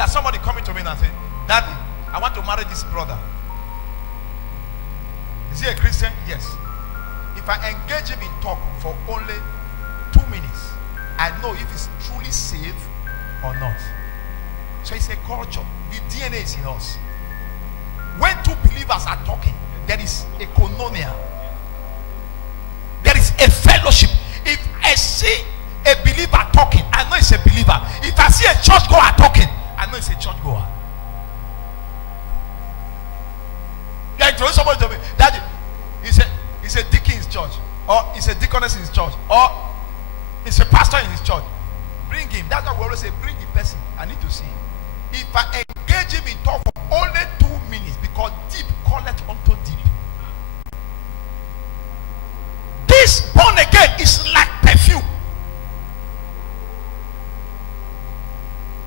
like somebody coming to me and say, Daddy, I want to marry this brother. Is he a Christian? Yes. If I engage him in talk for only 2 minutes, I know if he's truly saved or not. So it's a culture. The DNA is in us. When two believers are talking, there is a koinonia. There is a fellowship. If I see a believer talking, I know it's a believer. If I see a churchgoer talking, I know it's a churchgoer. You introduce somebody to me, Daddy, he's a deacon in his church, or he's a deaconess in his church, or he's a pastor in his church. Bring him. That's why we always say, bring the person. I need to see him. If I engage him in talk for only 2 minutes, because deep calleth unto deep. This born again is like perfume.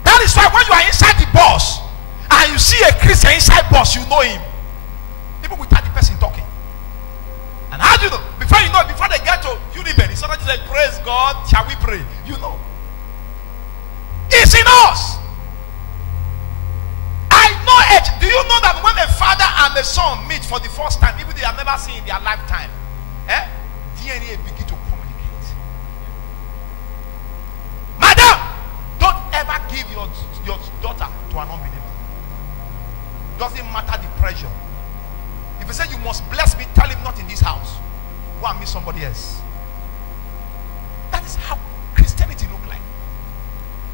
That is why when you are inside the bus and you see a Christian inside bus, you know him. Even without the person talking. And how do you know? Before you know, before they get to Uniben, it's not just like, praise God, shall we pray? You know. It's in us. I know it. Do you know that when a father and a son meet for the first time, even they have never seen in their lifetime, DNA begin to communicate. Madam, don't ever give your daughter to an unbeliever. Doesn't matter the pressure. If you say you must bless me, tell him not in this house. Go and meet somebody else. That is how Christianity looks like.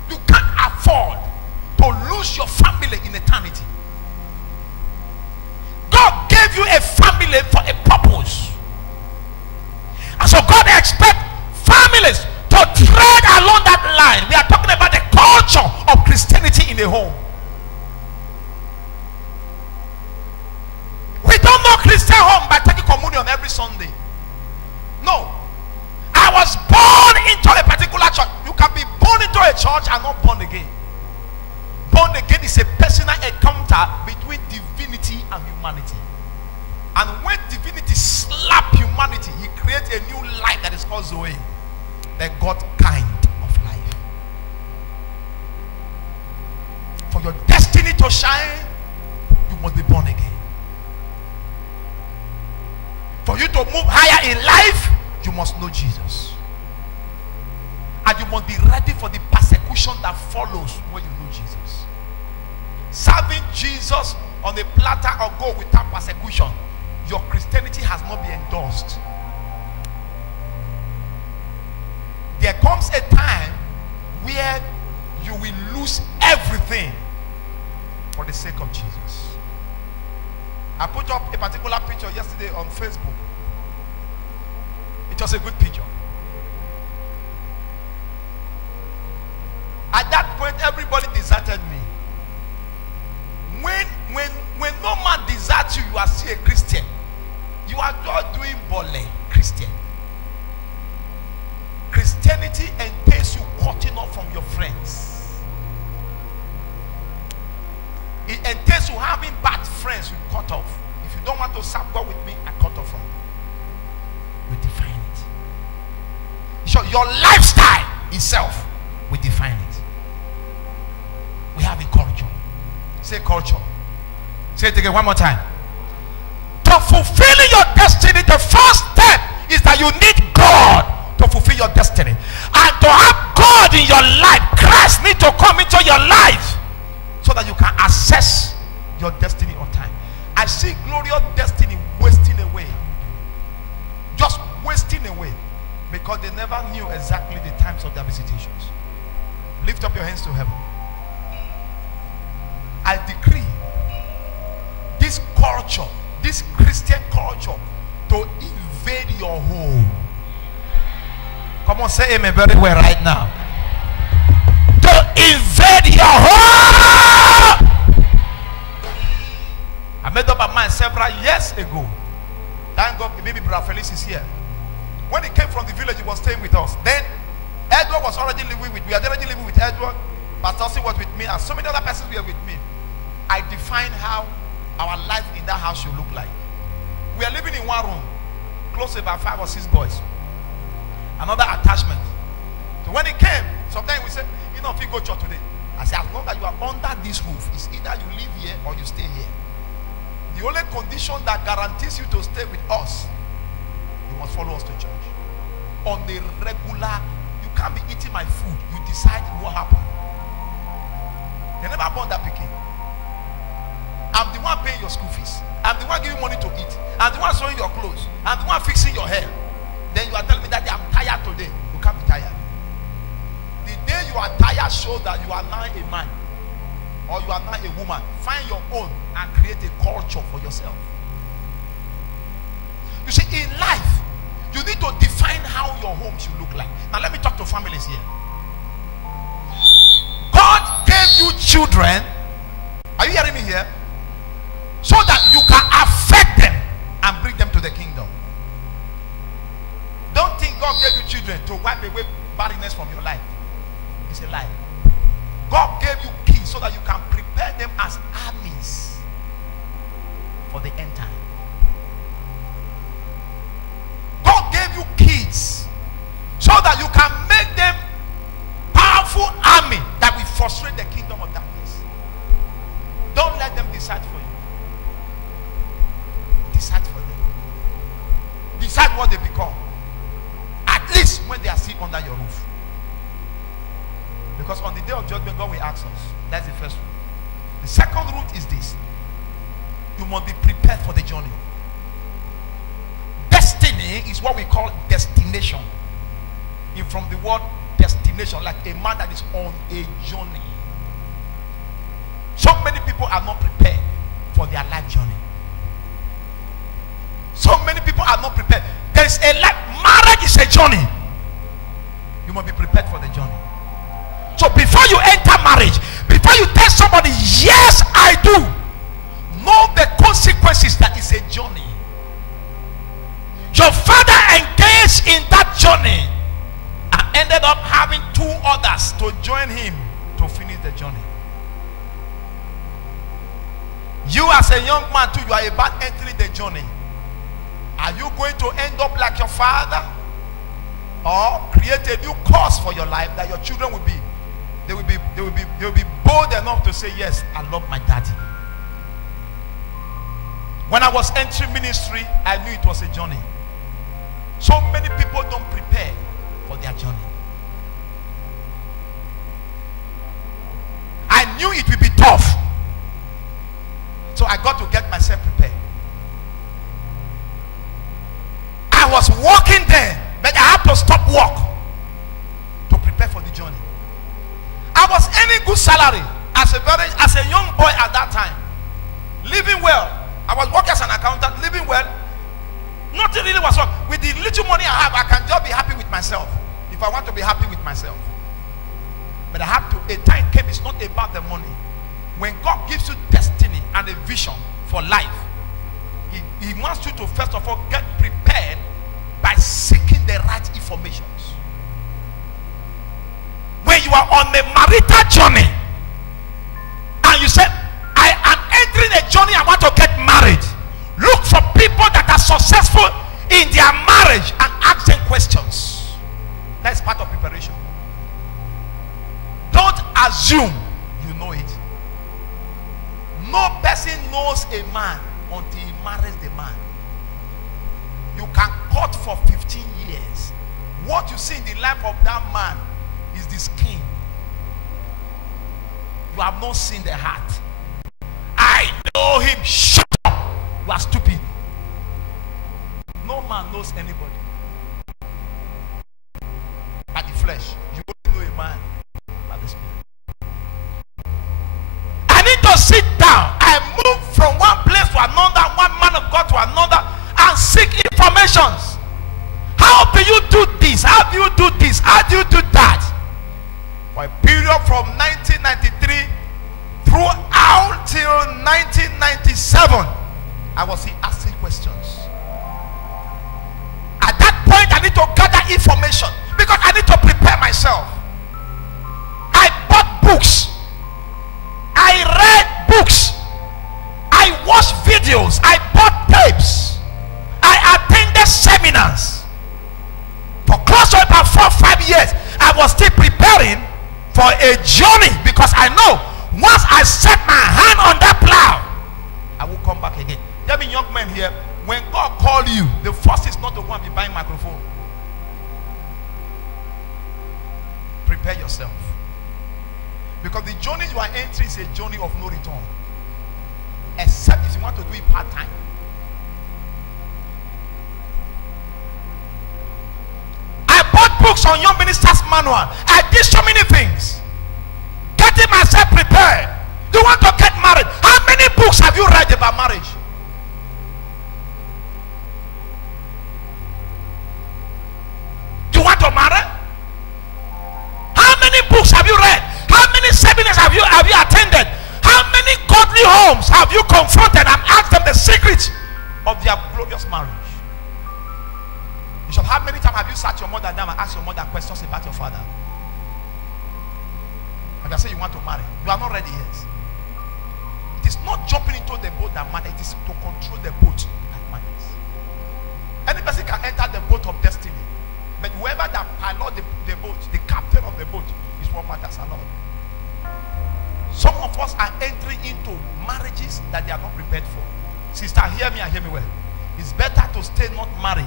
You can't afford to lose your family in eternity. God gave you a family for a purpose. And so God expects families to tread along that line. We are talking about the culture of Christianity in the home. We don't know Christian home by taking communion every Sunday. No. I was born into a particular church. You can be born into a church and not born again. Born again is a personal encounter between divinity and humanity. And when divinity slaps humanity, he creates a new life that is called Zoe, the God kind of life. For your destiny to shine, you must be born again. For you to move higher in life, you must know Jesus. And you must be ready for the persecution that follows when you know Jesus. Serving Jesus on the platter of gold without persecution, your Christianity has not been endorsed. There comes a time where you will lose everything for the sake of Jesus. I put up a particular picture yesterday on Facebook. It was a good picture. At that point, everybody deserted me. When no man deserts you, you are still a Christian. You are just doing bole Christian. Christianity entails you cutting off from your friends. It entails you having bad friends you cut off. If you don't want to serve God with me, I cut off from you. We define it. So your lifestyle itself, we define it. We have a culture. Say culture. Say it again one more time. To fulfilling your destiny, the first step is that you need God to fulfill your destiny. And to have God in your life, Christ needs to come into your life so that you can access your destiny on time. I see glorious destiny wasting away. Just wasting away. Because they never knew exactly the times of their visitations. Lift up your hands to heaven. I decree this culture, this Christian culture, to invade your home. Come on, say amen very well right now. To invade your home. I made up my mind several years ago. Thank God, maybe Brother Felix is here. When he came from the village, he was staying with us. Then Edward was already living with me. We had already living with Edward. Pastor C was with me, and so many other persons were with me. I defined how our life in that house should look like. We are living in one room, close to about 5 or 6 boys. Another attachment. So when he came, sometimes we said, you know, if you go to church today, I said, as long as you are under this roof, it's either you live here or you stay here. The only condition that guarantees you to stay with us, you must follow us to church. On the regular, you can't be eating my food. You decide what happened. They never born that picking. I'm the one paying your school fees. I'm the one giving money to eat. I'm the one sewing your clothes. I'm the one fixing your hair. Then you are telling me that I'm tired today. You can't be tired. The day you are tired shows that you are now a man or you are now a woman. Find your own and create a culture for yourself. You see, in life, you need to define how your home should look like. Now let me talk to families here. God gave you children. Are you hearing me here? So that you can affect them and bring them to the kingdom. Don't think God gave you children to wipe away barrenness from your life. It's a lie. God gave you kids so that you can prepare them as armies for the end time. God gave you kids so that you can make them powerful army that will frustrate the kingdom of darkness. Don't let them decide for you. Decide for them. Decide what they become. At least when they are still under your roof. Because on the day of judgment, God will ask us. That's the first rule. The second route is this. You must be prepared for the journey. Destiny is what we call destination. From the word destination, like a man that is on a journey. So many people are not prepared for their life journey. So many people are not prepared. There is a life. Marriage is a journey. You must be prepared for the journey. So before you enter marriage, before you tell somebody, yes, I do, know the consequences that is a journey. Your father engaged in that journey and ended up having 2 others to join him to finish the journey. You as a young man too, you are about entering the journey. Are you going to end up like your father, or create a new course for your life that your children will be? They will be bold enough to say, yes, I love my daddy. When I was entering ministry, I knew it was a journey. So many people don't prepare for their journey. I knew it would be tough. So I got to get myself prepared. I was walking there, but I had to stop work to prepare for the journey. I was earning good salary as a young boy at that time. Living well. I was working as an accountant, living well. Nothing really was wrong. With the little money I have, I can just be happy with myself. If I want to be happy with myself. But I have to, a time came, it's not about the money. When God gives you destiny and a vision for life, He wants you to first of all get prepared by seeking the right informations. When you are on the marital journey and you say, I am entering a journey, I want to get married, look for people that are successful in their marriage and ask them questions. That's part of preparation. Don't assume you know it. No person knows a man until he marries the man. You can court for 15 years. What you see in the life of that man is the skin. You have not seen the heart. I know him. Shut up. You are stupid. No man knows anybody. By the flesh. You only know a man by the spirit. I need to sit down. I move from one place to another, one man of God to another, and seek informations. How do you do this? How do you do this? How do you do that? For a period from 1993 throughout till 1997, I was asking questions. At that point, I need to gather information because I need to prepare myself. I bought books. I read books. I watched videos. I bought tapes. I attended seminars. For close to about 4 or 5 years, I was still preparing for a journey, because I know once I set my hand on that plow, I will come back again. There be young men here. When God call you, the first is not to go and be buying microphone. Prepare yourself, because the journey you are entering is a journey of no return, except if you want to do it part-time. I bought books on Young Ministers Manual. I did so many things, getting myself prepared. You want to get married? How many books have you read about marriage? You want to marry? How many books have you read? How many seminars have you attended? How many godly homes have you confronted and asked them the secrets of their glorious marriage? Bishop, how many times have you sat your mother down and asked your mother questions about your father? And you say you want to marry, you are not ready yet. It is not jumping into the boat that matters, it is to control the boat that matters. Any person can enter the boat of destiny, but whoever that pilot the boat, the captain of the boat, is what matters a lot. Some of us are entering into marriages that they are not prepared for. Sister, hear me and hear me well. It's better to stay not married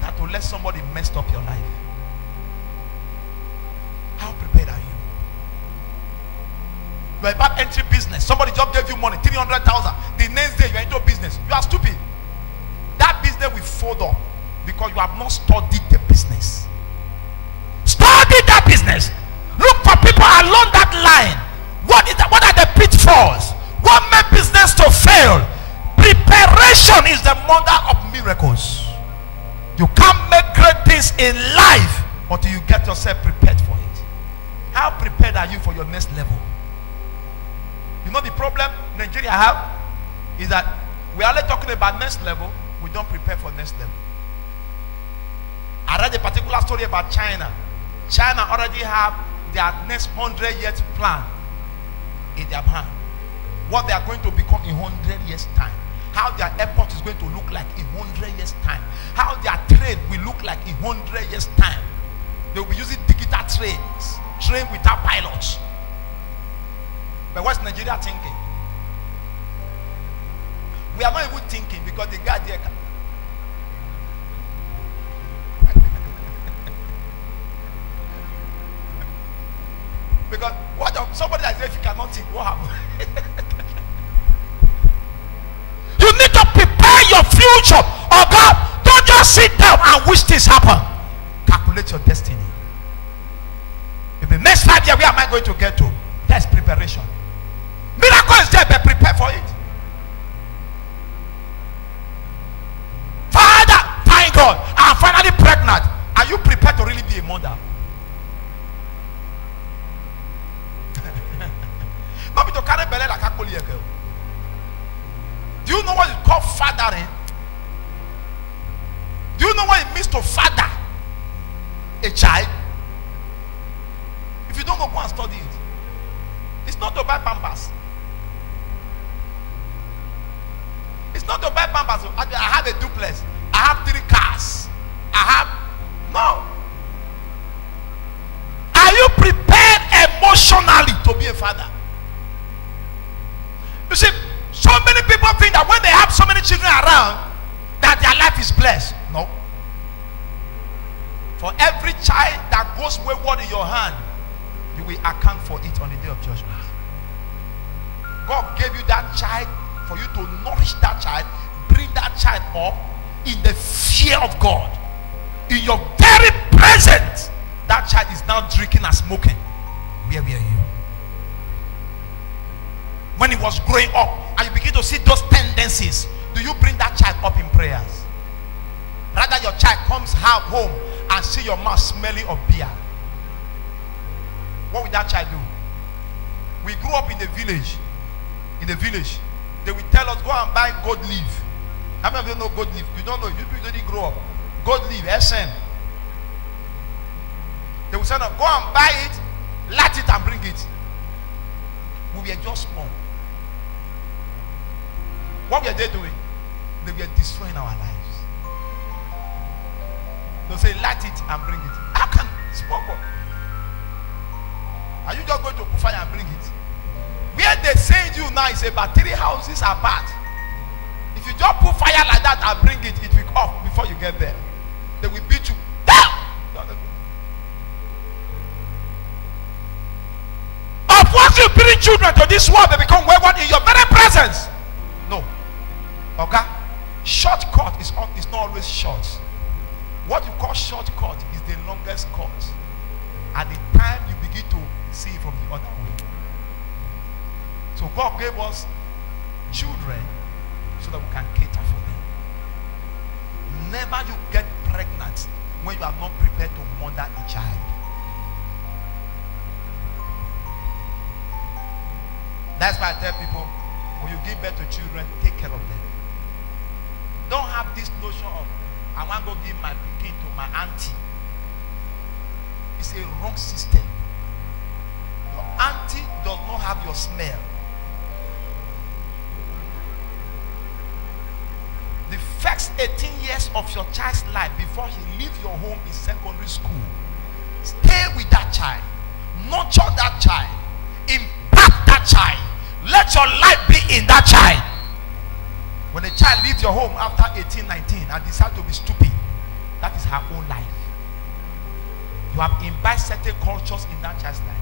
than to let somebody mess up your life. How prepared are you? You are about entry business. Somebody just gave you money, 300,000. The next day you are into business. You are stupid. That business will fold up because you have not studied the business. Study that business. Look for people along that line. What are the pitfalls? What made business to fail? Preparation is the mother of miracles. You can't make great things in life until you get yourself prepared for it. How prepared are you for your next level? You know the problem Nigeria have is that we are only talking about next level. We don't prepare for next level. I read a particular story about China. China already have their next 100 years plan in their hand. What they are going to become in 100 years time. How their airport is going to look like in 100 years time. How their train will look like in 100 years time. They will be using digital trains. Train without pilots. But what's Nigeria thinking? We are not even thinking because the guy there. Because what somebody that says if you cannot think, what happened? You need to prepare your future. Oh God, don't just sit down and wish this happen. Calculate your destiny. In the next 5 years, where am I going to get to? That's preparation. Miracle is there, but prepare for it. Father, thank God, I'm finally pregnant. Are you prepared to really be a mother? Not be to carry belly like a girl. Do you know what it's called fathering? Do you know what it means to father a child? If you don't know, go and study it. It's not to buy pampers. It's not to buy pampers. I have a duplex. I have 3 cars. No. Are you prepared emotionally to be a father? You see, so many people think that when they have so many children around, that their life is blessed. No. For every child that goes wayward in your hand, you will account for it on the day of judgment. God gave you that child for you to nourish that child, bring that child up in the fear of God. In your very presence, that child is now drinking and smoking. Where were you? When he was growing up and you begin to see those tendencies, do you bring that child up in prayers? Rather, your child comes home and see your mouth smelling of beer. What will that child do? We grew up in the village. In the village, they will tell us, go and buy goat leaf. How many of you know goat leaf? You don't know. You didn't grow up. Goat leaf, SN. They will say, no, go and buy it, light it and bring it. We were just small. What were they doing? They were destroying our lives. They'll say, light it and bring it. How can small boy? Are you just going to put fire and bring it? Where they send you now is about 3 houses apart. If you just put fire like that and bring it, it will off before you get there. They will beat you down. But once you bring children to this world, they become wayward in your very presence. No. Okay? Shortcut is not always short. What you call shortcut is the longest cut. At the time you begin to see it from the other way. So God gave us children so that we can cater for them. Never you get pregnant when you are not prepared to mother a child. That's why I tell people, when you give birth to children, take care of them. Don't have this notion of, I want to go give my pikin to my auntie. It's a wrong system. Your auntie does not have your smell. The first 18 years of your child's life before he leaves your home in secondary school, stay with that child, nurture that child, impact that child. Let your life be in that child. When a child leaves your home after 18, 19 and decides to be stupid, that is her own life. You have imbibed certain cultures in that child's life.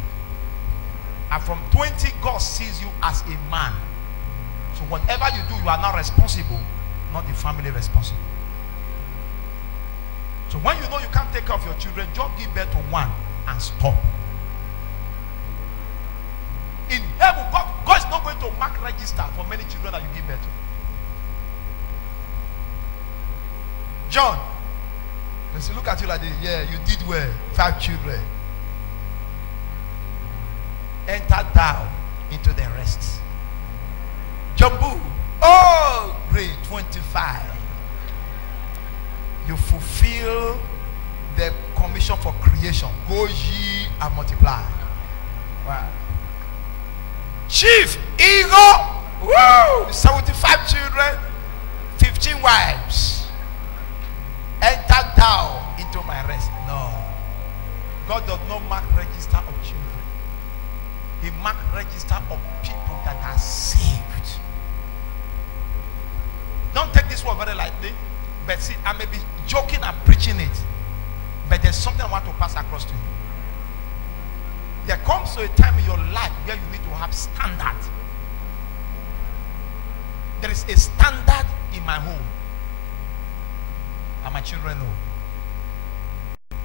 And from 20, God sees you as a man. So whatever you do, you are now responsible, not the family responsible. So when you know you can't take care of your children, just give birth to one and stop. In heaven, God is not going to mark register for many children that you give birth to. John, they say, look at you like this. Yeah, you did well. 5 children. Enter thou into the rest. Jumbo. Oh, grade 25. You fulfill the commission for creation. Go ye and multiply. Wow. Chief Eagle. Woo! 75 children, 15 wives. Enter thou into my rest. No. God does not mark register of children. He marks register of people that are saved. Don't take this word very lightly. But see, I may be joking and preaching it. But there's something I want to pass across to you. There comes to a time in your life where you need to have standard. There is a standard in my home. And my children know.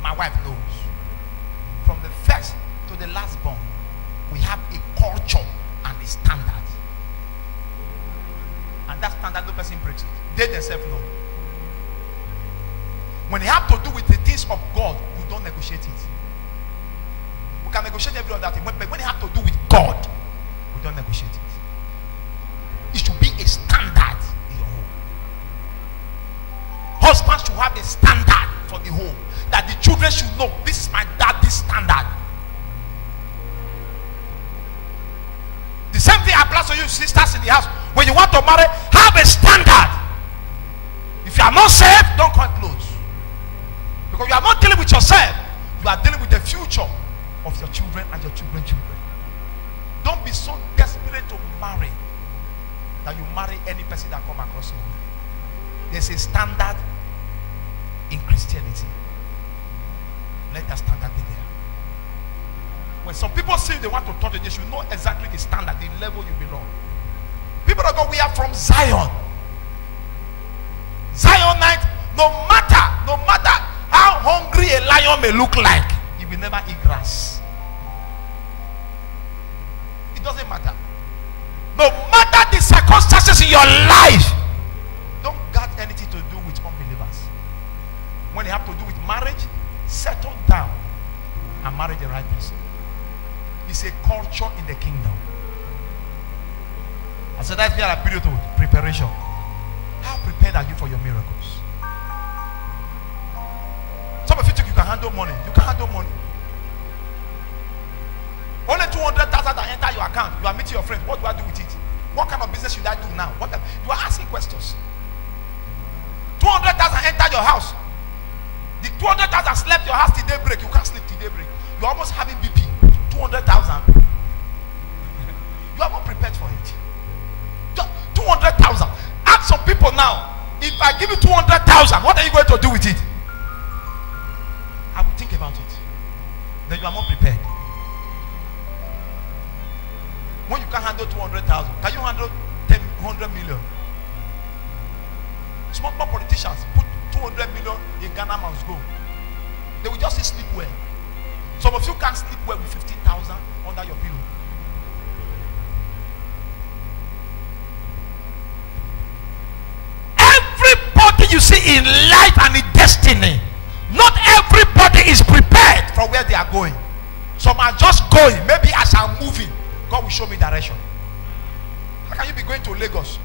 My wife knows. From the first to the last born, we have a culture and a standard. And that standard, no person breaks it. They themselves know. When they have to do with the things of God, we don't negotiate it. We can negotiate every other thing. But when they have to do with God, we don't negotiate it. It should be a standard in your home. Husbands should have a standard for the home. That the children should know, this is my daddy's standard. The same thing applies to you sisters in the house. When you want to marry, have a standard. If you are not saved, don't come close. Because you are not dealing with yourself. You are dealing with the future of your children and your children's children. Don't be so desperate to marry that you marry any person that come across you. There's a standard in Christianity. Let that standard be there. When some people say they want to touch it, they should know exactly the standard, the level you belong. People of God, we are from Zion. Zionite, no matter how hungry a lion may look like, he will never eat grass. It doesn't matter. No matter the circumstances in your life, don't got anything to do with unbelievers. When you have to do with marriage, settle down and marry the right person. It's a culture in the kingdom. I said that's where I period to preparation. How prepared are you for your miracles? Some of you think you can handle money. You can handle money. Only 200,000 that enter your account. You are meeting your friends. What do I do with it? What kind of business should I do now? You are asking questions. 200,000 enter your house. The 200,000 slept your house till daybreak. You can't sleep till daybreak. You're almost having BP. 200,000. You are not prepared for it. 200,000. Ask some people now, if I give you 200,000, what are you going to do with it? I will think about it. Then you are not prepared. When you can handle 200,000, can you handle 100 million? Small politicians put 200 million in Ghana must go. They will just sleep well. Some of you can't sleep well with 15,000 under your pillow. Everybody you see in life and in destiny, not everybody is prepared for where they are going. Some are just going. Maybe as I'm moving, God will show me direction. How can you be going to Lagos?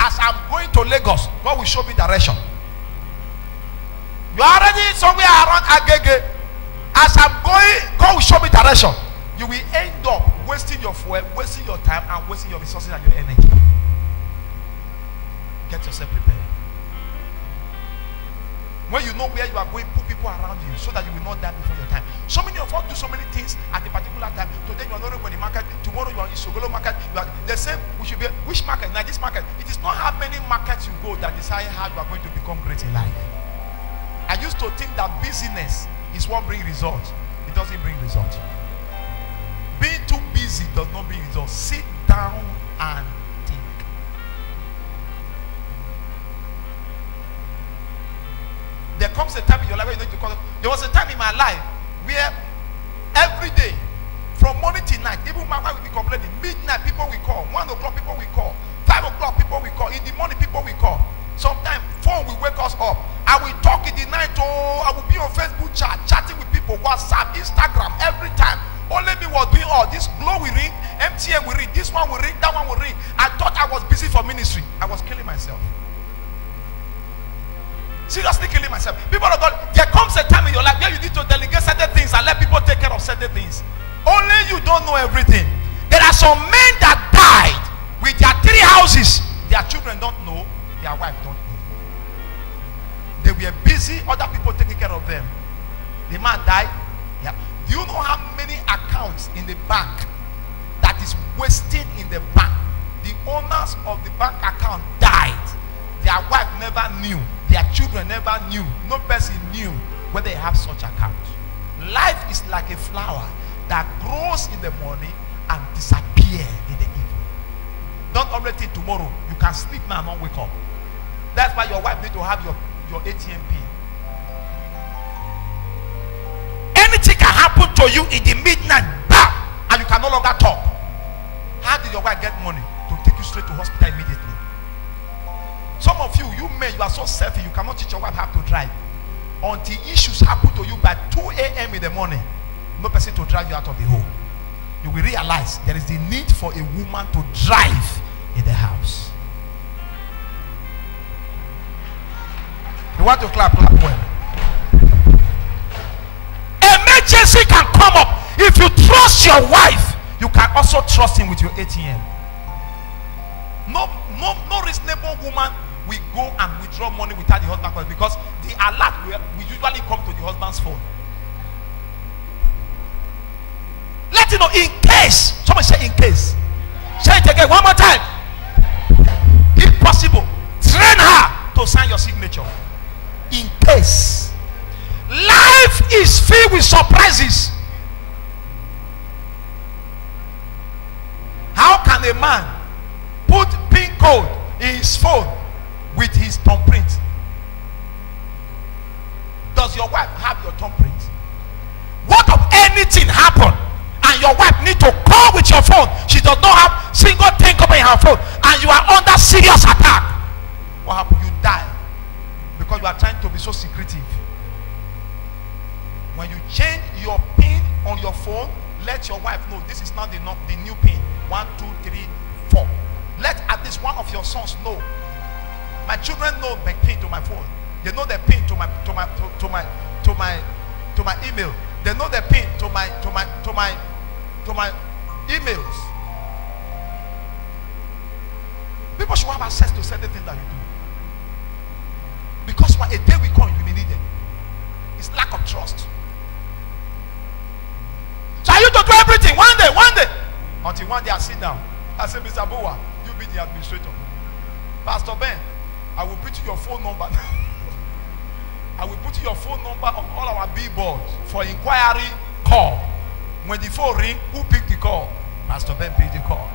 As I'm going to Lagos, God will show me direction. You are already somewhere around Agege. As I'm going, God will show me direction. You will end up wasting your fuel, wasting your time, and wasting your resources and your energy. Get yourself prepared. When you know where you are going, put people around you so that you will not die before your time. So many of us do so many things at a particular time. Today you are not in the market. Tomorrow you are in Sogolo market. You are the same. We should be which market? Now this market. It is not how many markets you go that decide how you are going to become great in life. I used to think that busyness is what brings results. It doesn't bring results. Being too busy does not bring results. Sit down and think. There comes a time in your life where you need to call it. There was a time in my life where every day, from morning till night, even my wife will be complaining. Midnight, people will call. 1 o'clock, people will call. 5 o'clock, people will call. In the morning, people will call. Sometimes, phone will wake us up. I will talk in the night. Oh, I will be on Facebook chat, chatting with people, WhatsApp, Instagram, every time. Only me was doing all this. Glow will ring, MTN will ring, this one will ring, that one will ring. I thought I was busy for ministry. I was killing myself. Seriously killing myself. People of God, there comes a time in your life where you need to delegate certain things and let people take care of certain things. Only you don't know everything. There are some men that died with their 3 houses. Their children don't know. Their wife don't know. They were busy. Other people taking care of them. The man died. Yeah. Do you know how many accounts in the bank that is wasting in the bank? The owners of the bank account died. Their wife never knew. Their children never knew. No person knew whether they have such accounts. Life is like a flower that grows in the morning and disappears in the evening. Don't already think tomorrow. You can sleep now and not wake up. That's why your wife needs to have your ATM pin. Anything can happen to you in the midnight, bam, and you can no longer talk. How did your wife get money to take you straight to hospital immediately? Some of you, men, you are so selfish, you cannot teach your wife how to drive. Until issues happen to you by 2 a.m. in the morning, no person to drive you out of the home. You will realize there is the need for a woman to drive in the house. You want to clap well. Emergency can come up. If you trust your wife, you can also trust him with your ATM. No reasonable woman will go and withdraw money without the husband calling, because the alert will usually come to the husband's phone. Let you know, in case. Someone say in case. Say it again one more time. If possible, train her to sign your signature. In case. Life is filled with surprises. How can a man put PIN code in his phone with his thumbprint? Does your wife have your thumbprint? What if anything happen and your wife need to call with your phone? She does not have single thing coming in her phone and you are under serious attack. What happened? You die because you are trying to be so secretive. When you change your PIN on your phone, let your wife know this is not the new PIN. 1, 2, 3, 4. Let at least one of your sons know. My children know my PIN to my phone. They know the PIN to my email. They know the PIN to my emails. People should have access to certain things that you do. Because when a day will come, you will need it. It's lack of trust. So are you to do everything? Until one day I sit down. I say, Mr. Bowa, you be the administrator. Pastor Ben, I will put your phone number. I will put your phone number on all our billboards for inquiry call. When the phone ring, who picked the call? Pastor Ben picked the call.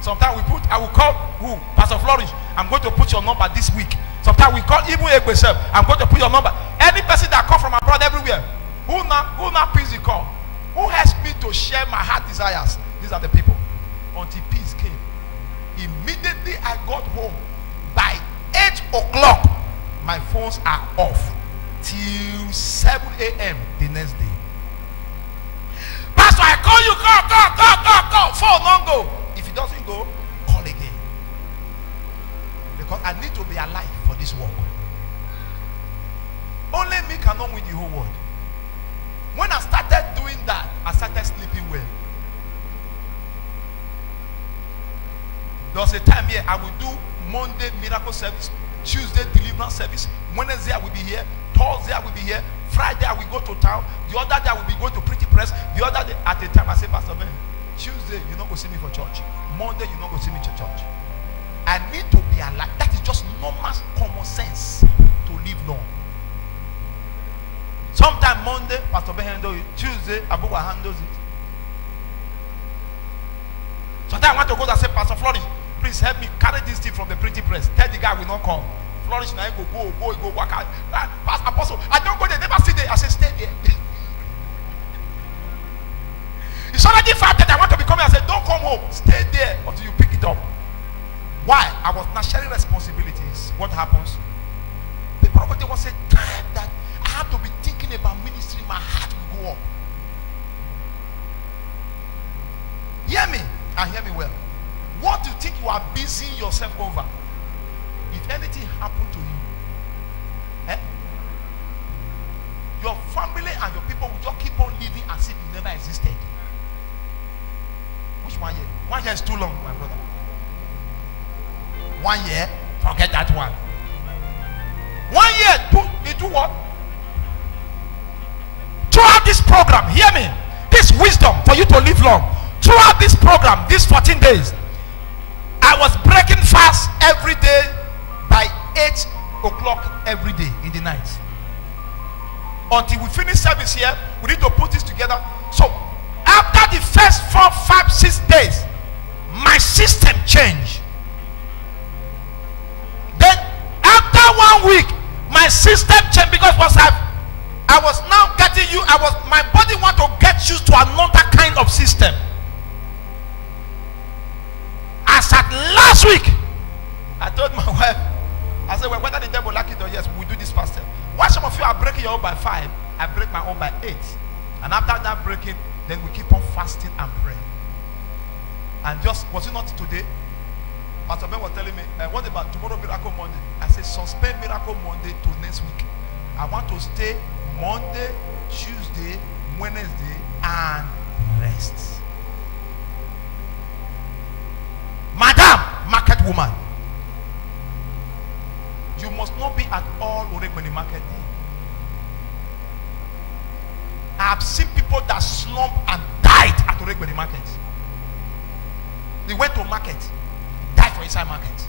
Sometimes I will call who? Pastor Flourish. I'm going to put your number this week. Sometimes we call even Egbe. I'm going to put your number. Any person that come from abroad everywhere, who now picks the call? Who helps me to share my heart desires? These are the people. Until peace came. Immediately I got home. By 8 o'clock, my phones are off. Till 7 a.m. the next day. Pastor, I call you, call. Phone don't go. If it doesn't go, call again. Because I need to be alive for this work. Only me cannot win the whole world. When I started doing that, I started sleeping well. There was a time here I will do Monday miracle service, Tuesday deliverance service, Wednesday I will be here, Thursday I will be here, Friday I will go to town, the other day I will be going to Pretty Press, the other day at the time I say, Pastor Ben, Tuesday you're not going to see me for church, Monday you're not going to see me to church. I need to be alive. That is just normal common sense to live long. Sometime Monday, Pastor Ben handles it. Tuesday, Abuwa handles it. Sometimes I want to go and say, Pastor Flourish, please help me carry this thing from the Pretty Press. Tell the guy will not come. Flourish now go work out. Pastor Apostle, I don't go there, never stay there. I say, stay there. It's already 5:30. I want to be coming. I said, don't come home. Stay there until you pick it up. Why? I was not sharing responsibilities. What happens? The prophet was a time that I have to be thinking about ministry. My heart will go up. Hear me and hear me well. What do you think you are busy yourself over? If anything happened to you, your family and your people will just keep on living as if you never existed. Which 1 year? 1 year is too long, my brother. 1 year, forget that one. 1 year, they do what? Throughout this program, hear me. This wisdom for you to live long. Throughout this program, these 14 days, I was breaking fast every day by 8 o'clock every day in the night. Until we finish service here, we need to put this together. So, after the first 4, 5, 6 days, my system changed. Then, after 1 week, my system changed because I was now getting you. My body want to get used to another kind of system. As at last week, I told my wife, I said, well, whether the devil like it or yes, we do this faster. Why some of you are breaking your own by 5, I break my own by 8. And after that breaking, then we keep on fasting and praying. And just, was it not today? Pastor Ben was telling me, what about tomorrow Miracle Monday? I said, suspend Miracle Monday to next week. I want to stay Monday, Tuesday, Wednesday, and rest. Madam, market woman, you must not be at all Oregbeni market day. I have seen people that slump and died at Oregbeni market. They went to market, died for inside market.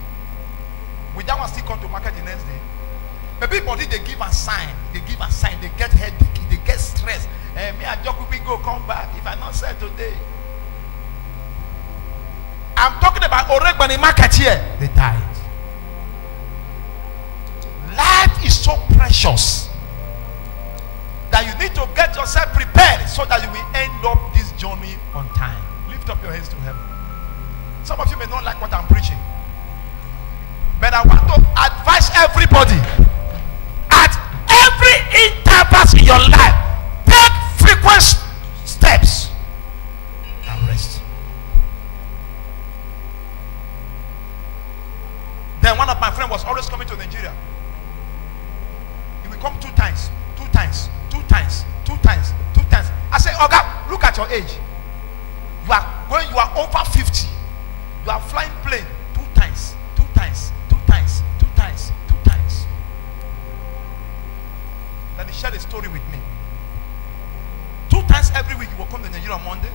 With that one still come to market the next day. Everybody they give a sign, they get headache, they get stressed. Me and Jock will go come back if I not sell today. I'm talking about Oregbeni market here. They died. Life is so precious that you need to get yourself prepared so that you will end up this journey on time. Lift up your hands to heaven. Some of you may not like what I'm preaching, but I want to advise everybody at every interval in your life, take frequent steps and rest. Then one of my friends was always coming to Nigeria. He will come 2 times. I say, Oga, look at your age. You are over 50. You are flying plane 2 times. Then he shared a story with me. 2 times every week you will come to Nigeria on Monday.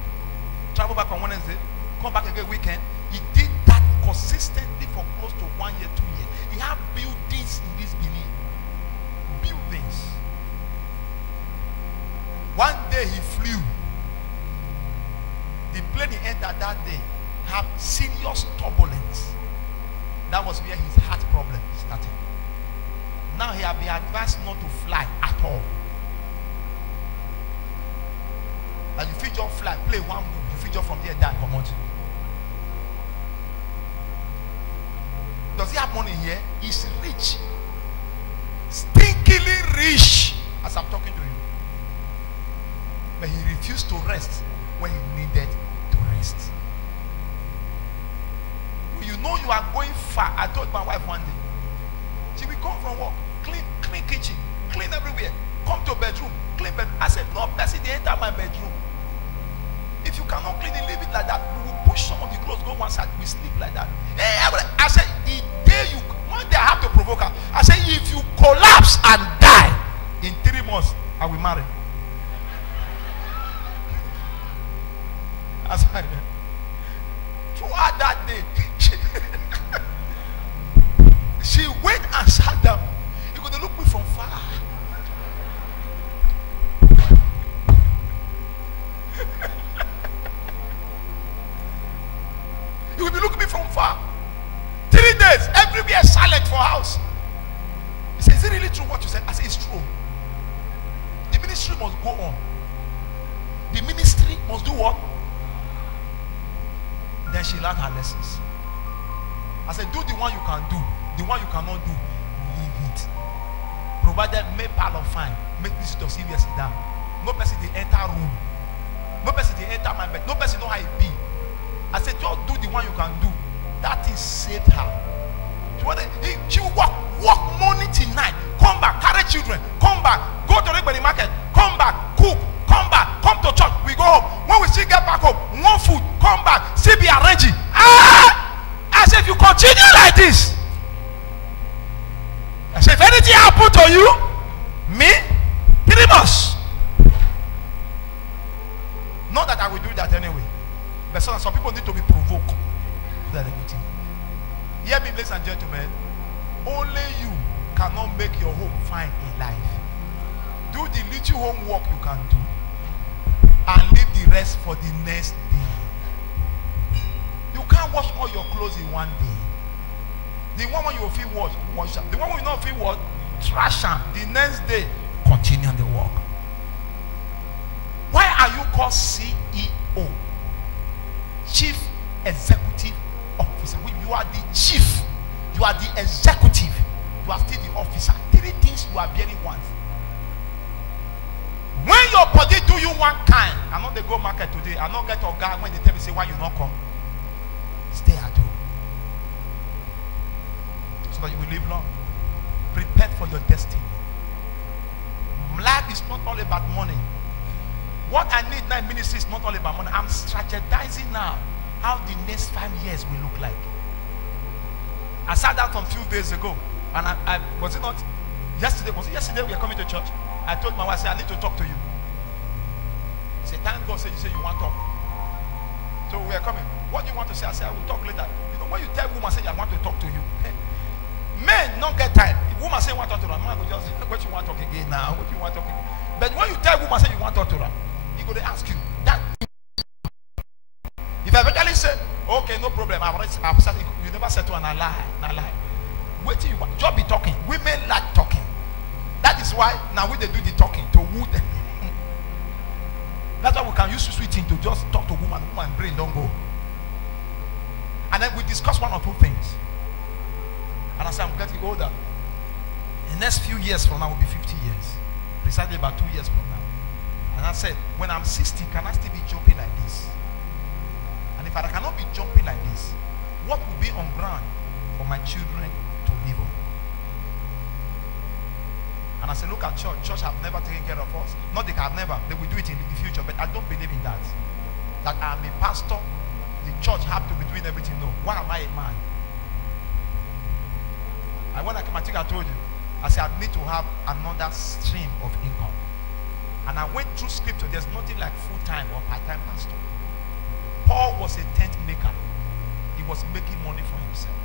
travel back on Wednesday, come back again weekend. He did that consistently for close to 1 year, 2 years. He had buildings in this Benin. Buildings. One day he flew. The plane he entered that day had serious turbulence. That was where his heart problem started. Now he has been advised not to fly at all. And you feel just fly, play one move, you feel just from there, die, come out. Does he have money here? He's rich. Stinkily rich. As I'm talking to you. But he refused to rest when he needed to rest. When you know you are going far, I told my wife one day, she will come from work, clean kitchen, clean everywhere, come to bedroom, clean bedroom. I said, no person, they enter my bedroom. If you cannot clean it, leave it like that. We will push some of the clothes, go one side, we sleep like that. I said, the day you, one day I have to provoke her. I said, if you collapse and die, in 3 months, I will marry. I said, throughout that day, she went and sat down. You could look me from far. You will be looking at me from far. 3 days, everywhere silent for house. He said, is it really true what you said? I said, it's true. The ministry must go on. The ministry must do what? Then she learned her lessons. I said, do the one you can do. The one you cannot do, leave it. Provided make parlor fine. Make this to serious down. No person they enter room. No person they enter my bed. No person know how it be. I said, just do the one you can do. That thing saved her. She will walk morning till night. Come back, carry children. Come back, go to the market. Come back, cook. Come back, come to church. We go home. When we still get back home, one food. Come back, still be arranging. I said, if you continue like this, I said, if anything happen to you, me, 3 months. Not that I will do that anyway. But some people need to be provoked. That hear me, ladies and gentlemen. Only you cannot make your home fine in life. Do the little homework you can do, and leave the rest for the next day. You can't wash all your clothes in one day. The one when you feel wash them. The one when you not feel what, trash them. The next day, continue the work. Why are you called CEO? Chief Executive Officer. You are the chief. You are the executive. You are still the officer. 3 things you are bearing once. When your body do you one kind, I know they go market today. I not get a guy when they tell me say why you not come. Stay at home. So that you will live long. Prepare for your destiny. Life is not all about money. What I need now in ministry is not all about money. I'm strategizing now how the next 5 years will look like. I sat down from a few days ago, and I was it not yesterday? Was it yesterday we were coming to church? I told my wife, I need to talk to you. She said, thank God, you say you want to talk. So we are coming. What do you want to say? I said, I will talk later. You know, when you tell woman, say, I want to talk to you. Men don't get time. If woman say, want to talk to her, man will just, what you want to talk again now? What you want to talk again? But when you tell woman, say, you want to talk to her, he go to ask you. That. If I eventually say, okay, no problem, you never said to her, I lie. Wait till you want. Just be talking. Women like talking. That is why now we they do the talking to woo them. That's why we can use sweet thing to just talk to woman brain don't go. And then we discuss 1 or 2 things. And I said, I'm getting older. The next few years from now will be 50 years. Precisely about 2 years from now. And I said, when I'm 60, can I still be jumping like this? And if I cannot be jumping like this, what will be on ground for my children to live on? And I said, look at church. Church have never taken care of us. Not they have never. They will do it in the future. But I don't believe in that. That I'm a pastor. The church have to be doing everything. No. Why am I a man? And when I came, I think I told you. I said, I need to have another stream of income. And I went through scripture. There's nothing like full-time or part-time pastor. Paul was a tent maker. He was making money for himself.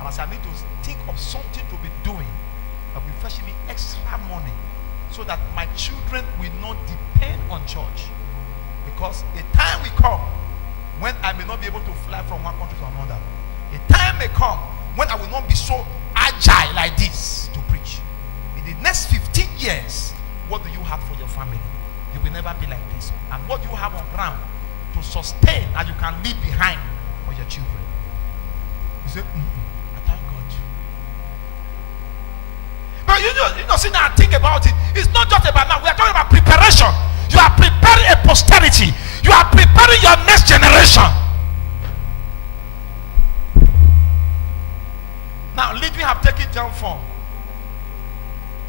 And I said, I need to think of something to be doing that will fetch me extra money so that my children will not depend on church. Because a time will come when I may not be able to fly from one country to another. A time may come when I will not be so agile like this to preach. In the next 15 years, what do you have for your family? You will never be like this. And what do you have on ground to sustain and you can leave behind for your children? You say, I thank God. But you know, sit down and think about it. It's not just about now. We are talking about preparation. You are preparing a posterity. You are preparing your next generation. Now, Lidwin have taken John form,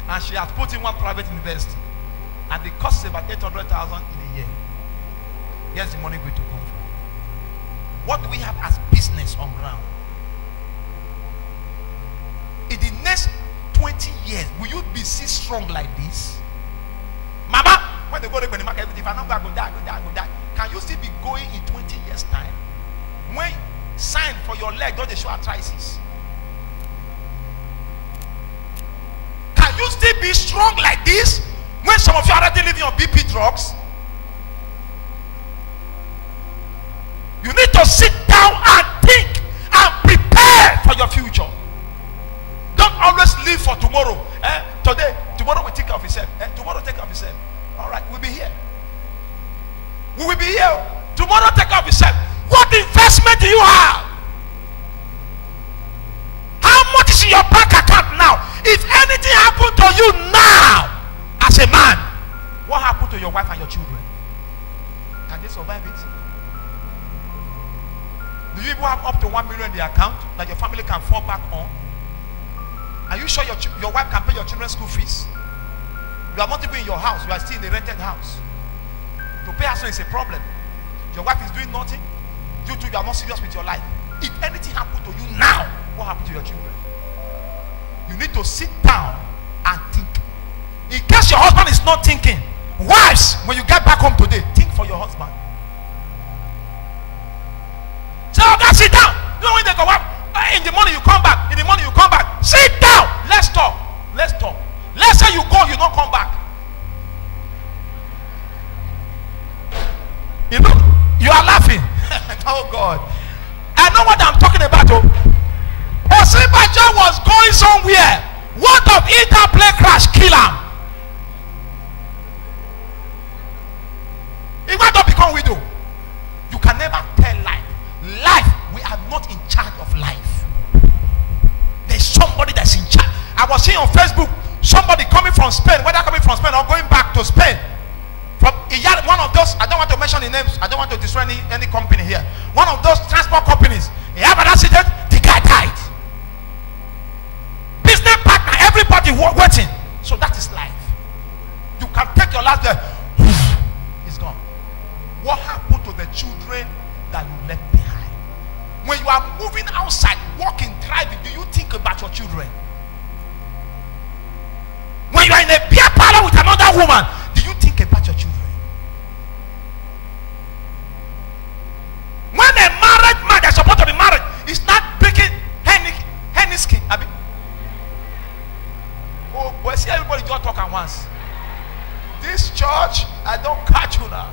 and she has put in one private university, and the cost is about 800,000 in a year. Here's the money going to come from. What do we have as business on ground? In the next 20 years, will you be still strong like this? Mama, when they go to the market, if I'm not going to die, can you still be going in 20 years' time? When sign for your leg, don't they show arthritis? Can you still be strong like this when some of you are already living on BP drugs? You need to sit down and think and prepare for your future. Don't always live for tomorrow. Tomorrow will take care of itself. Tomorrow take care of itself. All right, we'll be here. We will be here. Tomorrow take care of itself. What investment do you have? How much is in your bank account now? If anything happened to you now, as a man, what happened to your wife and your children? Can they survive it? Do you even have up to 1 million in the account that your family can fall back on? Are you sure your wife can pay your children's school fees? You are not even in your house. You are still in a rented house. To pay house is a problem. Your wife is doing nothing. You two, you are not serious with your life. If anything happened to you now, what happened to your children? You need to sit down and think. In case your husband is not thinking, wives, when you get back home today, think for your husband. So guys, sit down. You know when they go up, in the morning you come back. In the morning you come back. Sit down. Let's talk. Let's talk. Let's say you go, you don't come back. You know, you are laughing. Oh God. I know what I'm talking about. Osinbajo was going somewhere. What of interplay crash kill him? He might not become widow. You can never tell life. Life, we are not in charge of life. There's somebody that's in charge. I was seeing on Facebook somebody coming from Spain, whether coming from Spain or going back to Spain. From one of those, I don't want to mention the names, I don't want to destroy any company here. One of those transport companies, he had an accident, the guy died. Business partner, everybody waiting. So that is life. You can take your last day, it's gone. What happened to the children that you left behind? When you are moving outside, walking, driving, do you think about your children? When you are in a beer parlor with another woman, do you think about your children? When a married man that's supposed to be married is not breaking henny skin, oh boy, see everybody just talk at once. This church, I don't catch you now.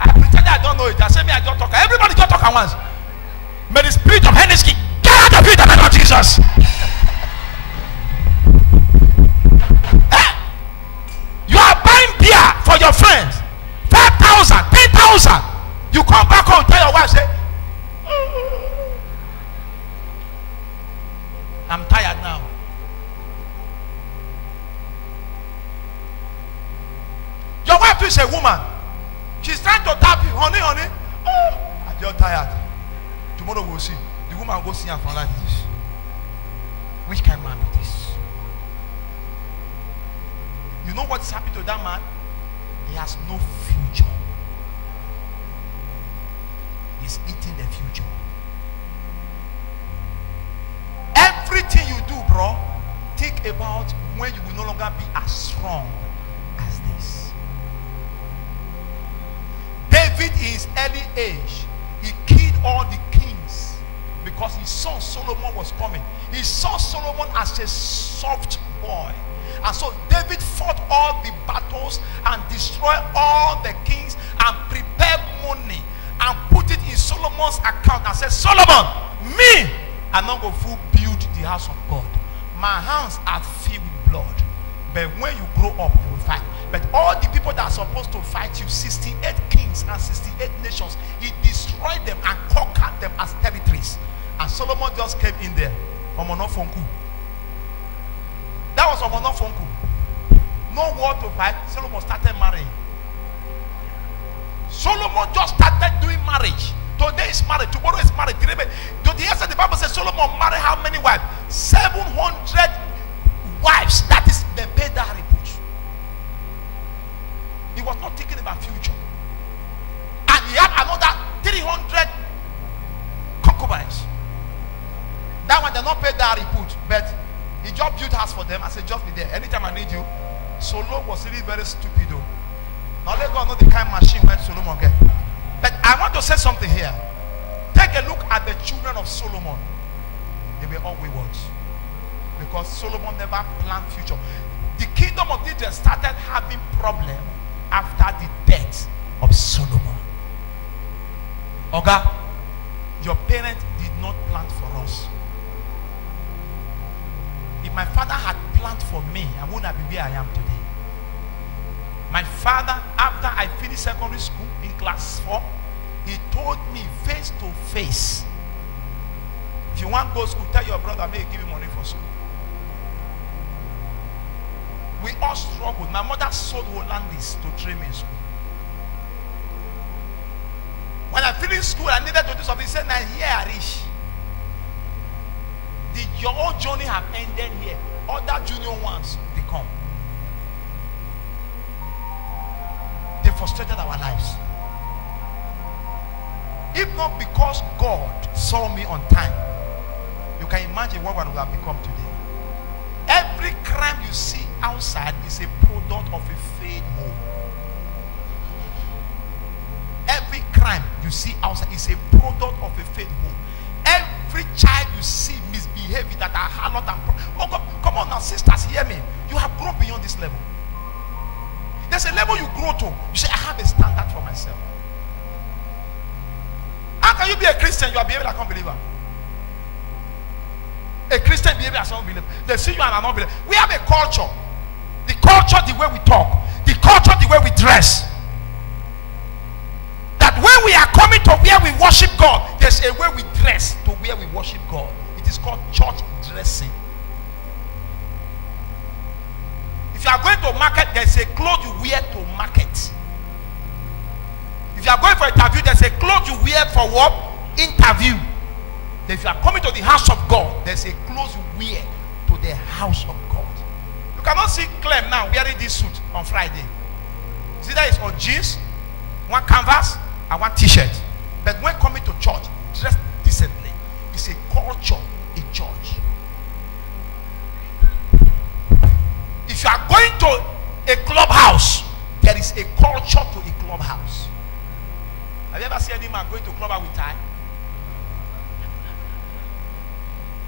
I pretend I don't know it. I say me, I don't talk. Everybody just talk at once. May the spirit of henny skin get out of you in the name of Jesus. You are buying beer for your friends, 5,000, 10,000. You come back home, tell your wife, say, I'm tired now. Your wife is a woman. She's trying to tap you, honey, I'm just tired. Tomorrow we'll see. The woman will go see her from like this. Which kind of man is this? You know what's happening to that man? He has no future. He's eating the future. Everything you do, bro, think about when you will no longer be as strong as this. David David in his early age, he killed all the kings because his son Solomon was coming. He saw Solomon as a soft boy. And so David fought all the battles and destroyed all the kings and prepared money and put it in Solomon's account and said, Solomon, me, I'm not going to build the house of God. My hands are filled with blood. But when you grow up, you will fight. But all the people that are supposed to fight you, 68 kings and 68 nations, he destroyed them and conquered them as territories. And Solomon just came in there. Omonofonku. That was Omonofonku. No war to fight. Solomon started marrying. Solomon just started doing marriage. Today is married. Tomorrow is married. The Bible says Solomon married how many wives? 700 wives. That is the Beda report. He was not thinking about future. And he had another 300 concubines. That one did not pay that report, but he just built house for them. I said, just be there. Anytime I need you. Solomon was really very stupid though. Now let God know the kind of machine when Solomon get. But I want to say something here. Take a look at the children of Solomon. They were all wayward. Because Solomon never planned future. The kingdom of Israel started having problem after the death of Solomon. Oga, your parents did not plan for us. If my father had planned for me, I wouldn't have been where I am today. My father, after I finished secondary school in class 4, he told me face to face, if you want to go to school, tell your brother, may give you money for school. We all struggled. My mother sold Hollandis to train me in school. When I finished school, I needed to do something. He said, now here I reach. Your own journey have ended here. Other junior ones, they come. They frustrated our lives. If not because God saw me on time, you can imagine what I would have become today. Every crime you see outside is a product of a failed home. Every crime you see outside is a product of a failed home. Every child you see misbehaving that are harlot and oh God, come on now, sisters, hear me. You have grown beyond this level. There's a level you grow to. You say, I have a standard for myself. How can you be a Christian? You are behaving like an unbeliever. A Christian behavior as an unbeliever. They see you as an unbeliever. We have a culture. The culture, the way we talk. The culture, the way we dress. That when we are coming to where we worship God, there's a way we dress to where we worship God. It is called church dressing. If you are going to market, there's a clothes you wear to market. If you are going for interview, there's a clothes you wear for what? Interview. If you are coming to the house of God, there's a clothes you wear to the house of God. You cannot see Clem now wearing this suit on Friday. See that it's on jeans, one canvas, and one t-shirt. But when coming to church, dress decently. It's a culture in church. If you are going to a clubhouse, there is a culture to a clubhouse. Have you ever seen any man going to a clubhouse with tie?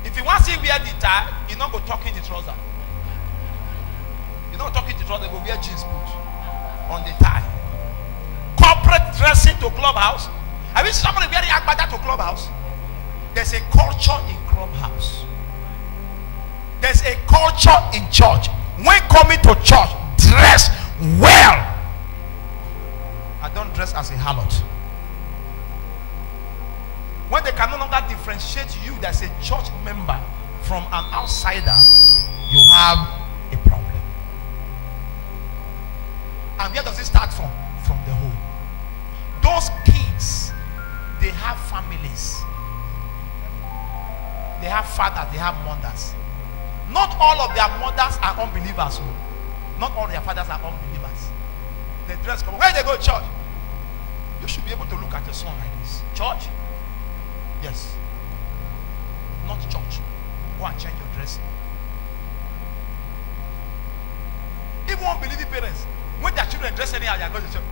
If you want to see wear the tie, you're not going to talk in the trouser. You're not talking the trouser, you go wear jeans boots on the tie. Corporate dressing to clubhouse. Have you seen somebody wearing agbada to clubhouse? There's a culture in clubhouse. There's a culture in church. When coming to church, dress well. I don't dress as a harlot. When they can no longer differentiate you as a church member from an outsider, you have a problem. And where does it start from? From the home. Those kids, they have families. They have fathers, they have mothers. Not all of their mothers are unbelievers. Not all their fathers are unbelievers. They dress come. Where they go to church? You should be able to look at your son like this. Church? Yes. Not church. Go and change your dressing. Even unbelieving parents, when their children dress anyhow, they are going to church.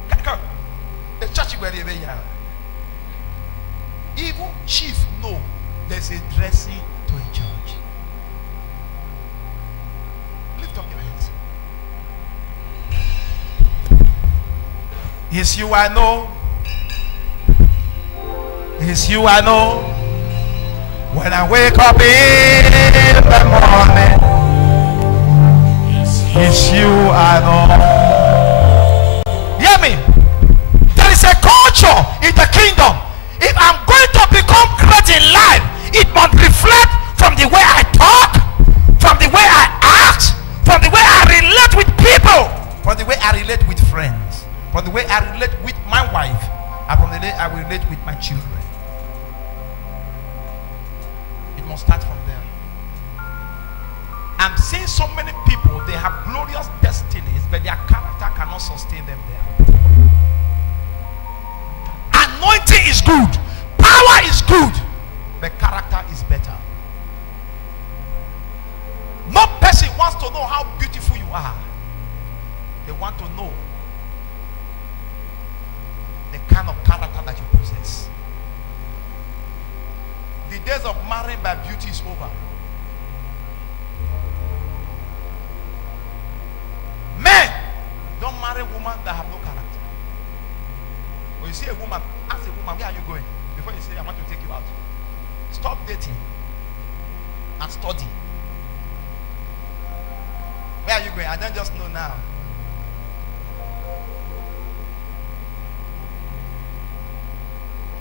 The church Even chief know there's a dressing to a church. Lift up your hands. It's you I know. It's you I know. When I wake up in the morning, it's you I know. Hear me? There is a culture in the kingdom. If I'm going to become great in life, it must reflect from the way I talk, from the way I act, from the way I relate with people, from the way I relate with friends, from the way I relate with my wife, and from the way I relate with my children. It must start from there. I'm seeing so many people, they have glorious destinies, but their character cannot sustain them there. Anointing is good, power is good, but character is better. No person wants to know how beautiful you are. They want to know the kind of character that you possess. The days of marrying by beauty is over. Men don't marry women that have no character. When you see a woman, ask a woman, where are you going? Before you say, I want to take you out. Stop dating and study. Where are you going? I don't just know now.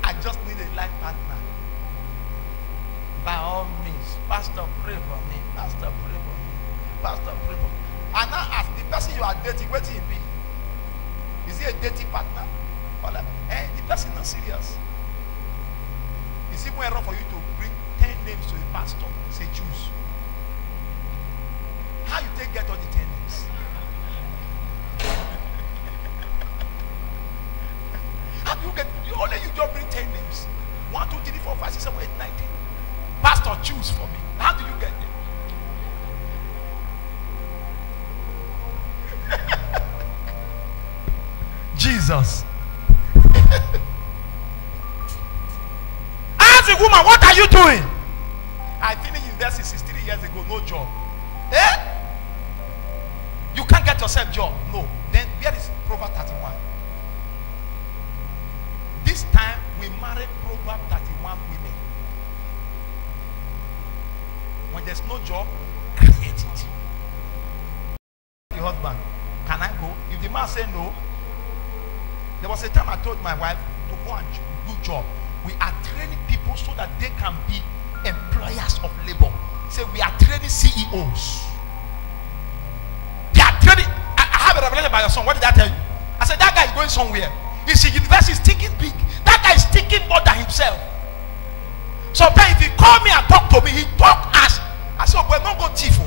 I just need a life partner. By all means, Pastor, pray for me. Pastor, pray for me. Pastor, pray for me. And now ask the person you are dating, where will he be? Is he a dating partner? Or like, the person not serious. It's even wrong for you to bring 10 names to a pastor. Say choose. How you get all the 10 names? How do you get? Only you just bring 10 names. 1, 2, 3, 4, 5, 6, 7, 8, 9, 10. Pastor, choose for me. How do you get them? Jesus. Ask a woman, what are you doing? I finished university 63 years ago, no job. Eh? You can't get yourself job. No. Then where is Proverbs 31? This time we marry Proverbs 31 women. When there's no job, create it. The husband, can I go? If the man say no, there was a time I told my wife to go and do job. We are training people so that they can be employers of labor. Say we are training CEOs. They are training. I have a revelation about your son. What did I tell you? I said that guy is going somewhere. He's in university, he's thinking big. That guy is thinking more than himself. Sometimes if he call me and talk to me, he talk as I said, we're not going to thief.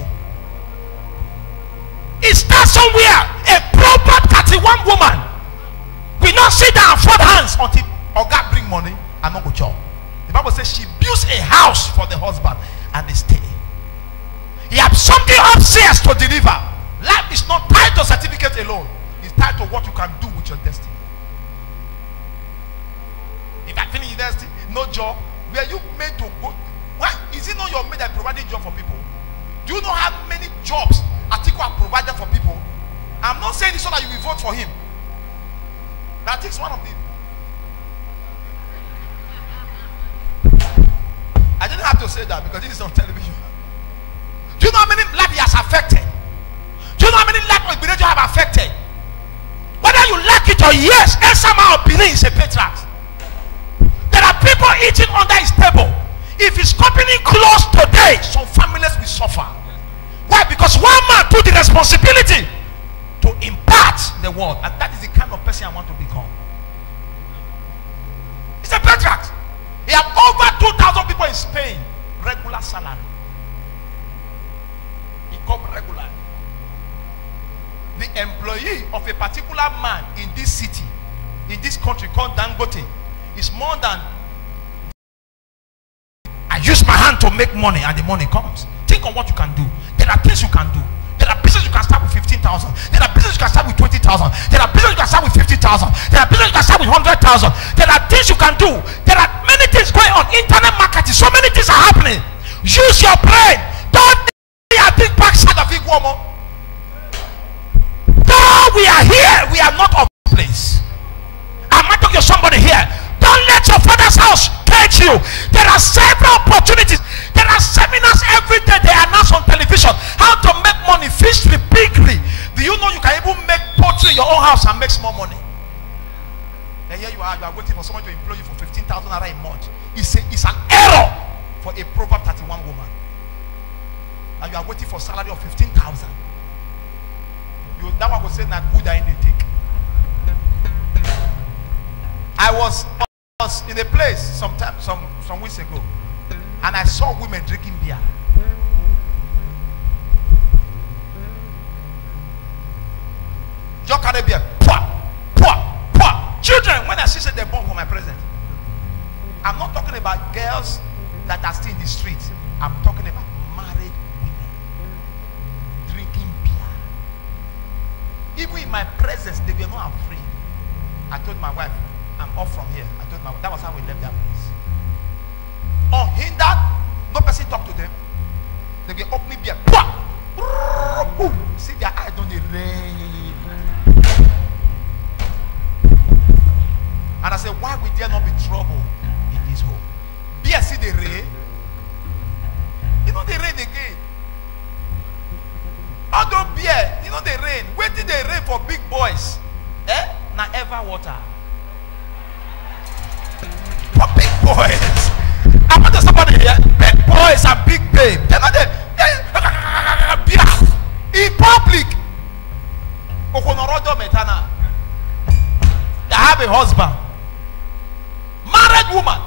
It starts somewhere. A proper 31 woman. We not sit down and fold hands until God bring money and not go job. The Bible says she builds a house for the husband and they stay. He has something upstairs to deliver. Life is not tied to certificate alone. It's tied to what you can do with your destiny. If I finish university, no job, were you made to go? Why is it not your mate that provided job for people? Do you know how many jobs Atiku have provided for people? I'm not saying this so that you will vote for him. That takes one of them. I didn't have to say that because this is on television. Do you know how many lives he has affected? Do you know how many lives of Benin you have affected? Whether you like it or yes, Esama of Benin is a patriarch. There are people eating under his table. If his company closed today, some families will suffer. Why? Because one man took the responsibility to impart the word, and that is the kind of person I want to become. It's a patriarch. He have over 2,000 people in Spain, regular salary. He come regularly. The employee of a particular man in this city, in this country called Dangote, is more than I use my hand to make money and the money comes. Think of what you can do. There are things you can do. There are businesses you can start with 15,000. There are businesses you can start with 20,000. There are businesses you can start with with 50,000. There are businesses you can start with 100,000. There are things you can do. There are many things going on. Internet marketing. So many things are happening. Use your brain. Don't think backside of it. Though we are here, we are not of place. I'm not talking to somebody here. Don't let your father's house catch you. There are several opportunities. There are seminars every day. They announce on television how to make money, fishly, piggery. Do you know you can even make poultry in your own house and make small money? And here you are waiting for someone to employ you for 15,000 naira a month. It's an error for a Proverb 31 woman. And you are waiting for a salary of 15,000. That one will say that good in the take. I was in a place some weeks ago, and I saw women drinking beer. Just carry beer. Children, when I see they're born for my present. I'm not talking about girls that are still in the streets. I'm talking about married women drinking beer. Even in my presence, they were not afraid. I told my wife, I'm off from here. I told my wife, that was how we left that place. Unhindered, no person talked to them. They were opening beer. See their eyes on the rain. And I said, why would there not be trouble in this home? Beer, see the rain. You know the rain again. Although beer, you know the rain. Where did they rain for big boys? Now ever water. For big boys. I want somebody here. Big boys and big babe. They're not there. Beer. In public. I have a husband. Married woman.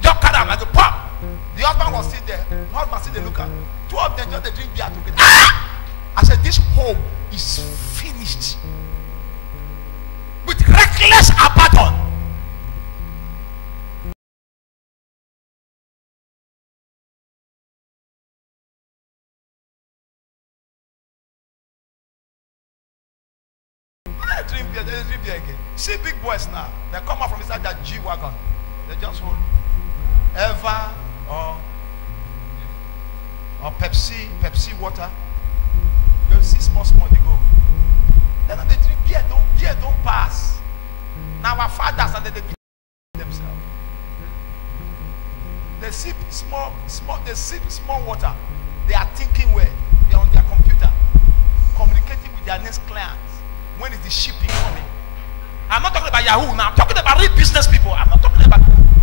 Just carry him like a pop. The husband was sitting there. The husband sitting there looking. Two of them just they drink beer together. I said, this home is finished with reckless abandon. They drink beer again. See big boys now. They come out from inside that G-Wagon. They just hold Eva or Pepsi water. You see small they go. Then they drink beer don't pass. Now our fathers and they drink themselves. They sip small water. They are thinking well. They are on their computer, communicating with their next clients. When is the shipping coming? I'm not talking about Yahoo now. I'm talking about real business people. I'm not talking about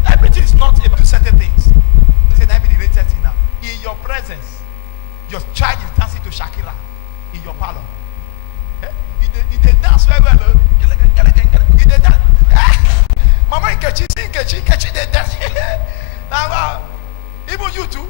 everything is not about certain things. They say that be the latest thing now. In your presence, your child is dancing to Shakira in your parlor. They dance very well. They dance. Mama Nkechi, they dance. Now, even you too.